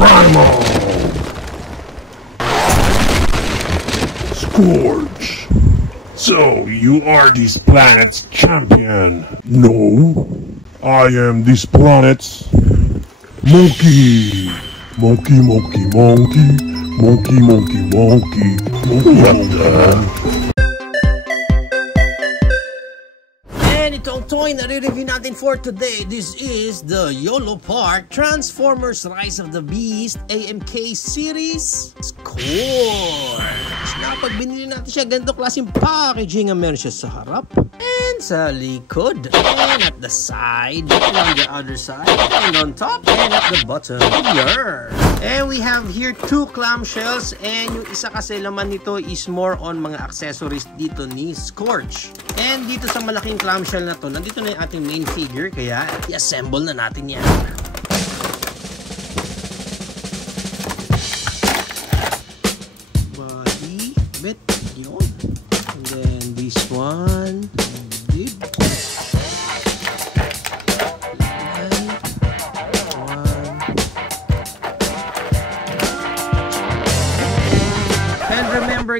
Primal! Scourge! So, you are this planet's champion? No, I am this planet's monkey! Monkey, monkey, monkey, monkey, monkey, monkey, monkey, monkey. Itong toy na re-review natin for today, this is the YOLO Park Transformers Rise of the Beast AMK Series Scourge. Na pag binili natin siya, ganito klaseng packaging ang meron siya sa harap and sa likod and at the side and on the other side and on top and at the bottom. Here. And we have here 2 clamshells and yung isa kasi laman nito is more on mga accessories dito ni Scourge. And dito sa malaking clamshell na to, nandito na yung ating main figure, kaya i-assemble na natin yan. Body, bit, yun. And then this one, lid.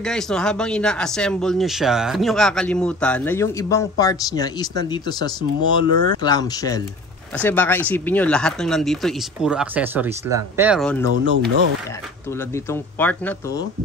Guys, no, habang ina-assemble nyo siya, huwag nyo kakalimutan na yung ibang parts niya is nandito sa smaller clamshell. Kasi baka isipin nyo, lahat ng nandito is puro accessories lang. Pero, no. Yan, tulad nitong part na to.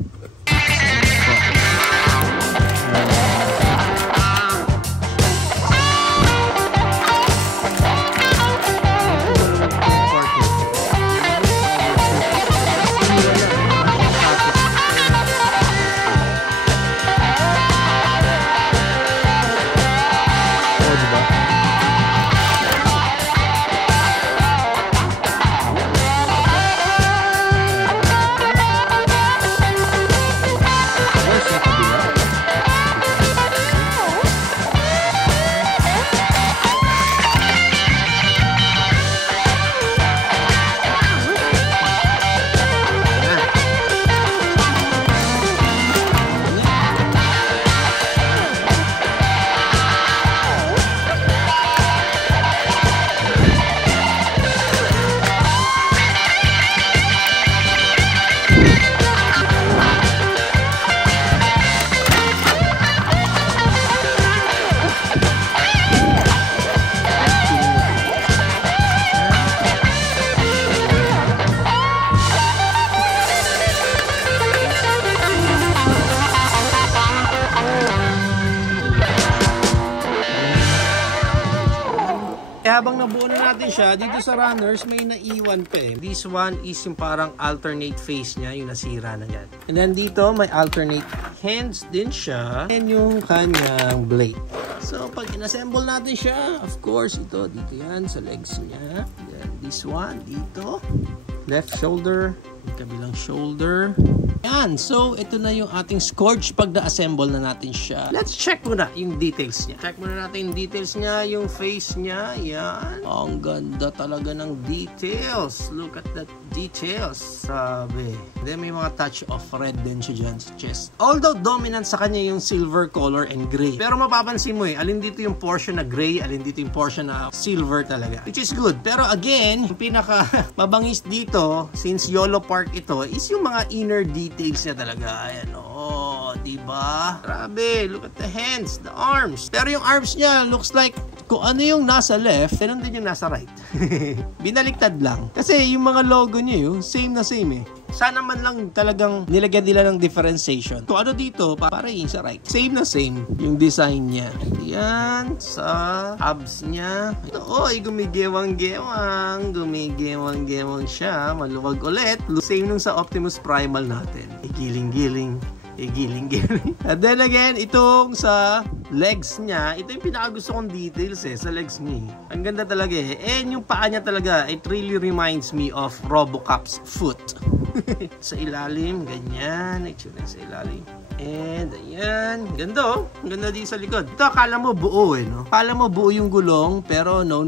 Habang nabuo na natin siya, dito sa runners may naiwan pa eh. This one is yung parang alternate face niya, yung nasira na yan. And then dito may alternate hands din siya and yung kanyang blade. So pag inassemble natin siya, of course ito dito yan sa legs niya. Then this one dito, left shoulder, kabilang shoulder. Yan, so ito na yung ating Scourge pag na-assemble na natin siya. Let's check muna yung details niya. Check muna natin yung details niya, yung face niya. Yan. Oh, ang ganda talaga ng details. Look at that details. Sabi. Then may mga touch of red din siya dyan sa chest. Although dominant sa kanya yung silver color and gray. Pero mapapansin mo alin dito yung portion na gray, alin dito yung portion na silver talaga. Which is good. Pero again, yung pinaka mabangis dito, since YOLO Park ito, is yung mga inner details niya talaga. Ayan, diba? Grabe, look at the hands, the arms. Pero yung arms niya looks like kung ano yung nasa left, ganun din yung nasa right. Binaliktad lang. Kasi yung mga logo niya same na same eh. Sana man lang talagang nilagyan nila ng differentiation. Kung ano dito, para yung sa right. Same na same yung design niya. Yan, sa abs niya. Ito, gumigewang-gewang. Gumigewang-gewang siya. Maluwag ulit. Same nung sa Optimus Primal natin. Giling-giling. Giling-giling. And then again, itong sa legs niya, ito yung pinakagusto kong details sa legs niya. Ang ganda talaga And yung paa niya talaga, it really reminds me of Robocop's foot. Sa ilalim, ganyan. Itsura sa ilalim. And ayan, ganda Ang ganda din sa likod. Ito akala mo buo no? Akala mo buo yung gulong, pero no.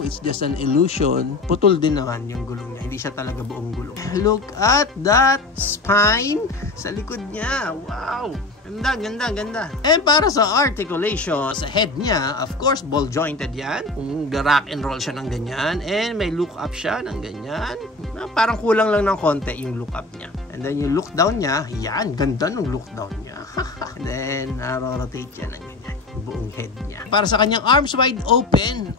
It's just an illusion. Putol din naman yung gulong niya. Hindi siya talaga buong gulong. Look at that spine sa likod niya. Wow! Ganda, ganda, ganda. And para sa articulation, sa head niya, of course, ball jointed yan. Kung rock and roll siya ng ganyan. And may look up siya ng ganyan. Parang kulang lang ng konti yung look up niya. And then yung look down niya, yan, ganda ng look down niya. And then, rotate yan ng ganyan. Buong head niya. Para sa kanyang arms wide open,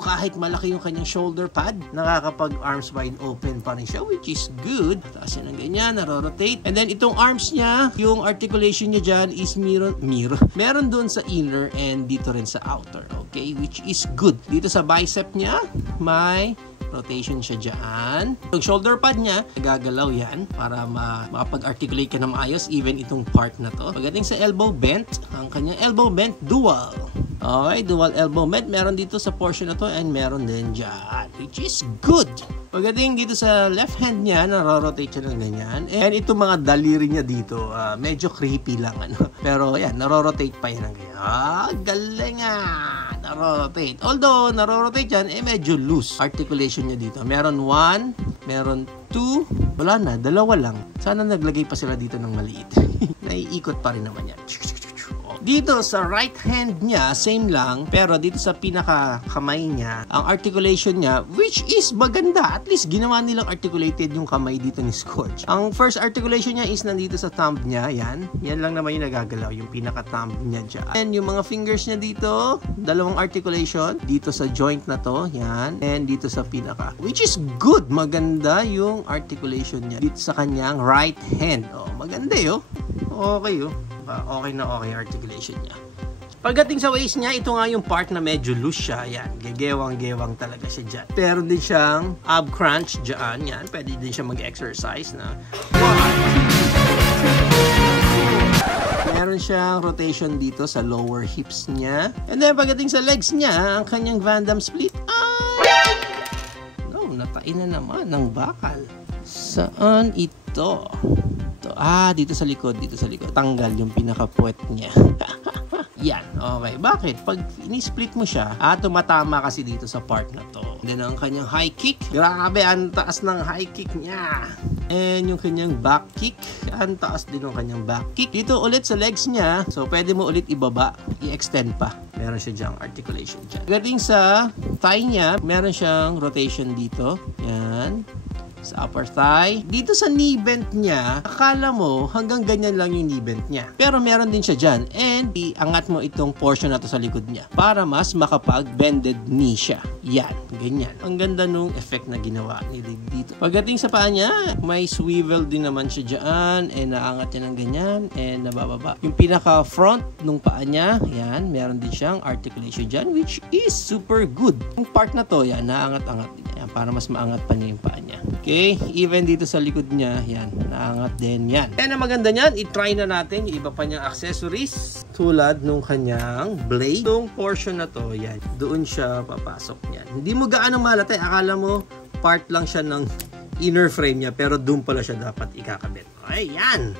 kahit malaki yung kanyang shoulder pad, nakakapag arms wide open pa rin siya, which is good. Taas yan ng ganyan, rotate. And then itong arms niya, yung articulation niya dyan is meron doon sa inner and dito rin sa outer, okay, which is good. Dito sa bicep niya, may rotation siya dyan. Yung shoulder pad niya, gagalaw yan para makapag-articulate ka na maayos, even itong part na to. Pagdating sa elbow bent, ang kanyang elbow bent, dual. Okay, dual elbow bent. Meron dito sa portion na to and meron din dyan, which is good. Pagdating dito sa left hand niya, narorotate siya ng ganyan. And itong mga daliri niya dito, medyo creepy lang. Pero yan, narorotate pa yan ng ganyan. Galing narorotate. Although, narorotate yan, medyo loose articulation niya dito. Meron 1, meron 2, wala na, 2 lang. Sana naglagay pa sila dito ng maliit. Naiikot pa rin naman yan. Dito sa right hand niya, same lang, pero dito sa pinaka kamay niya, ang articulation niya, which is maganda. At least ginawa nilang articulated yung kamay dito ni Scorch. Ang first articulation niya is nandito sa thumb niya, yan. Yan lang naman yung nagagalaw, yung pinaka thumb niya dyan. And yung mga fingers niya dito, 2 articulation, dito sa joint na to, yan. And dito sa pinaka, which is good. Maganda yung articulation niya dito sa kanyang right hand. Maganda okay okay na okay articulation niya. Pagdating sa waist niya, ito nga yung part na medyo loose siya. Yan, gegewang-gewang talaga siya dyan. Pero din siyang ab crunch dyan. Yan, pwede din siya mag-exercise na 1. Meron siyang rotation dito sa lower hips niya. And then pagdating sa legs niya, ang kanyang Van Damme split. Natain na naman ng bakal. Saan ito? Dito sa likod, tanggal yung pinaka-puwet niya. Yan, okay. Bakit? Pag ini-split mo siya, tumatama kasi dito sa part na to. Then ang kanyang high kick, grabe, ang taas ng high kick niya. And yung kanyang back kick, ang taas din ng kanyang back kick. Dito ulit sa legs niya, so pwede mo ulit ibaba, i-extend pa. Meron siya dyang articulation dyan. Pagdating sa thigh niya, meron siyang rotation dito. Yan. Sa upper thigh. Dito sa knee bend niya, akala mo hanggang ganyan lang yung knee bend niya. Pero meron din siya dyan. And iangat mo itong portion na to sa likod niya para mas makapag-bended knee siya. Yan. Ganyan. Ang ganda nung effect na ginawa ni Lig dito. Pagdating sa paa niya, may swivel din naman siya dyan. And naangat niya ng ganyan. And nabababa. Yung pinaka-front nung paa niya, yan. Meron din siyang articulation dyan, which is super good. Yung part na to, yan. Naangat-angat din yan. Para mas maangat pa niya yung paa niya. Okay, even dito sa likod niya, yan, naangat din yan. And ang maganda niyan, i-try na natin yung iba pa niyang accessories tulad nung kanyang blade. Itong portion na to, yan, doon siya papasok niyan. Hindi mo gaano malatay, akala mo part lang siya ng inner frame niya, pero doon pala siya dapat ikakabit. Okay, yan.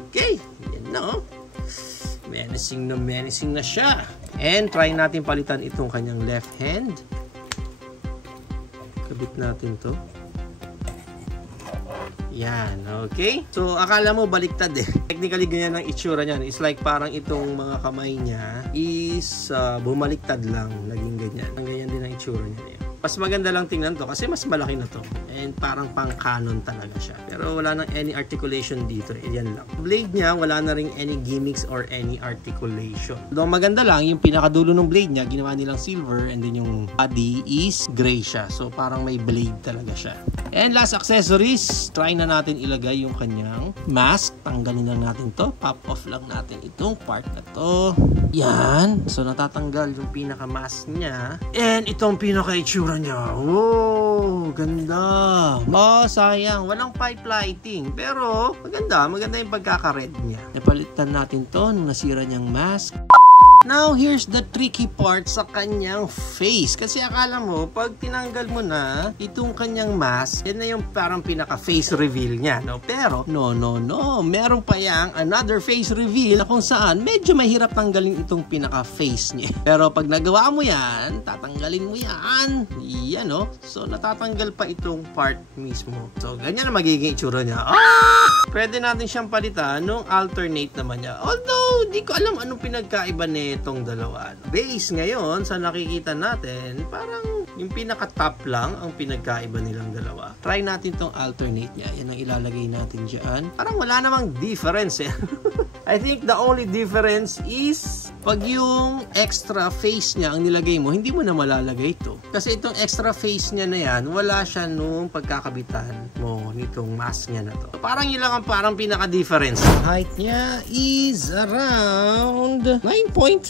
Okay, yan na. Menacing na siya. And try natin palitan itong kanyang left hand. Kabit natin to. Yan, okay? So, akala mo baliktad Technically, ganyan ang itsura niyan. It's like parang itong mga kamay niya is bumaliktad lang. Naging ganyan. Ganyan din ang itsura niya. Mas maganda lang tingnan to kasi mas malaki na to. And parang pang-canon talaga siya. Pero wala nang any articulation dito. Yan lang. Blade niya, wala na ring any gimmicks or any articulation. Though maganda lang, yung pinakadulo ng blade niya, ginawa nilang silver and then yung body is gray siya. So parang may blade talaga siya. And last accessories, try na natin ilagay yung kanyang mask. Tanggalin lang natin to. Pop off lang natin itong part na to. Yan. So natatanggal yung pinaka-mask niya. And itong pinaka-itsura niya. Oh, ganda. Sayang. Walang pipe lighting. Pero maganda. Maganda yung pagkaka-red niya. Napalitan natin to nung nasira niyang mask. Now, here's the tricky part sa kanyang face. Kasi akala mo, pag tinanggal mo na itong kanyang mask, yan na yung parang pinaka-face reveal niya. No? Pero, no. Meron pa yang another face reveal na kung saan medyo mahirap tanggalin itong pinaka-face niya. Pero pag nagawa mo yan, tatanggalin mo yan. Yan, no? So, natatanggal pa itong part mismo. So, ganyan na magiging itsura niya. Pwede natin siyang palitan nung alternate naman niya. Although, di ko alam anong pinagkaiba nitong dalawa. Base ngayon, sa nakikita natin, parang yung pinaka-top lang ang pinagkaiba nilang dalawa. Try natin tong alternate niya. Yan ang ilalagay natin dyan. Parang wala namang difference eh. I think the only difference is pag yung extra face niya ang nilagay mo, hindi mo na malalagay ito. Kasi itong extra face niya na yan, wala siya nung pagkakabitan mo nitong mask niya na to. So, parang yun lang ang parang pinaka-difference. Height niya is around 9.5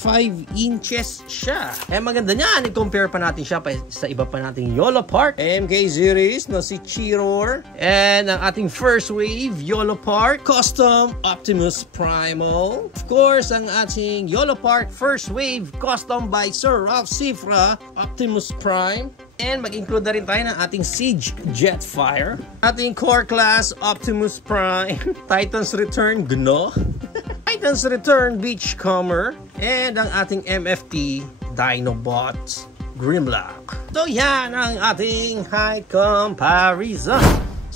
inches siya. Eh maganda niyan, i-compare pa natin siya sa iba pa nating YOLO Park MK series na si Chiror. And ang ating first wave YOLO Park Custom Optimus Primal. Of course, ang ating YOLO Park first wave custom by Sir Ralph Cifra Optimus Prime. And mag-include na rin tayo ng ating Siege Jetfire, ating Core Class Optimus Prime, Titan's Return Gno, Titan's Return Beachcomber, and ang ating MFT Dinobot Grimlock. So yan ang ating height comparison.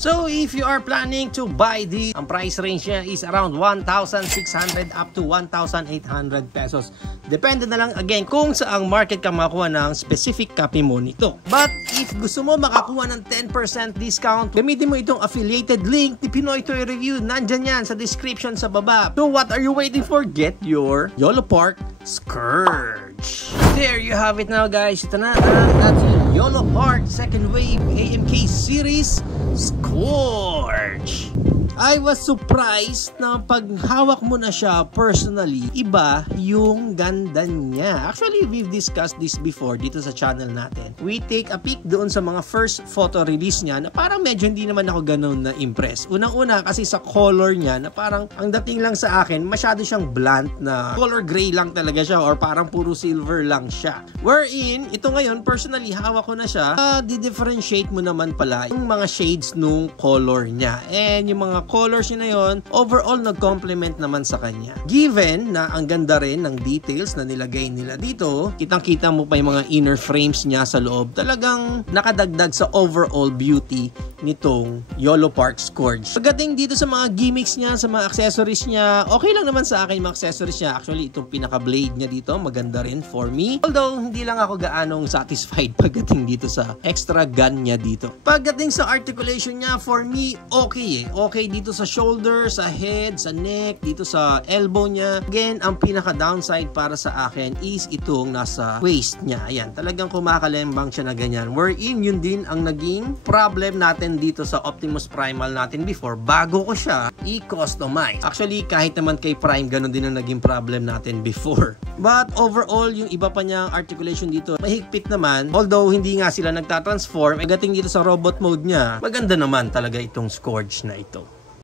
So if you are planning to buy this, ang price range niya is around 1,600 up to 1,800 pesos. Depende na lang again kung saang market ka makakuha ng specific copy mo nito. But if gusto mo makakuha ng 10% discount, gamitin mo itong affiliated link ni Pinoy Toy Review. Nandyan yan sa description sa baba. So what are you waiting for? Get your YOLO Park Scourge. There you have it now guys. Ito na ang ating YOLO Park second wave AMK series Scourge. I was surprised na pag hawak mo na siya personally, iba yung ganda niya. Actually, we've discussed this before dito sa channel natin. We take a peek doon sa mga first photo release niya na parang medyo hindi naman ako ganun na impress. Unang-una kasi sa color niya na parang ang dating lang sa akin, masyado siyang blunt na color gray lang talaga siya or parang puro silver lang siya. Wherein, ito ngayon, personally, hawak ko na siya, di-differentiate mo naman pala yung mga shades nung color niya. And yung mga colors niya na yun, overall nag-complement naman sa kanya. Given na ang ganda rin ng details na nilagay nila dito, kitang-kita mo pa yung mga inner frames niya sa loob. Talagang nakadagdag sa overall beauty nitong YOLO Park Scourge. Pagdating dito sa mga gimmicks niya, sa mga accessories niya, okay lang naman sa akin yung mga accessories niya. Actually, itong pinaka-blade niya dito, maganda rin for me. Although, hindi lang ako gaanong satisfied pagdating dito sa extra gun niya dito. Pagdating sa articulation niya, for me, okay eh. Okay dito sa shoulder, sa head, sa neck, dito sa elbow niya. Again, ang pinaka-downside para sa akin is itong nasa waist niya. Ayan, talagang kumakalembang siya na ganyan. Wherein, yun din ang naging problem natin dito sa Optimus Primal natin before bago ko siya i-customize. Actually, kahit naman kay Prime, ganun din ang naging problem natin before. But overall, yung iba pa niyang articulation dito, mahigpit naman. Although, hindi nga sila nagtatransform, pagdating dito sa robot mode niya, maganda naman talaga itong Scourge na ito.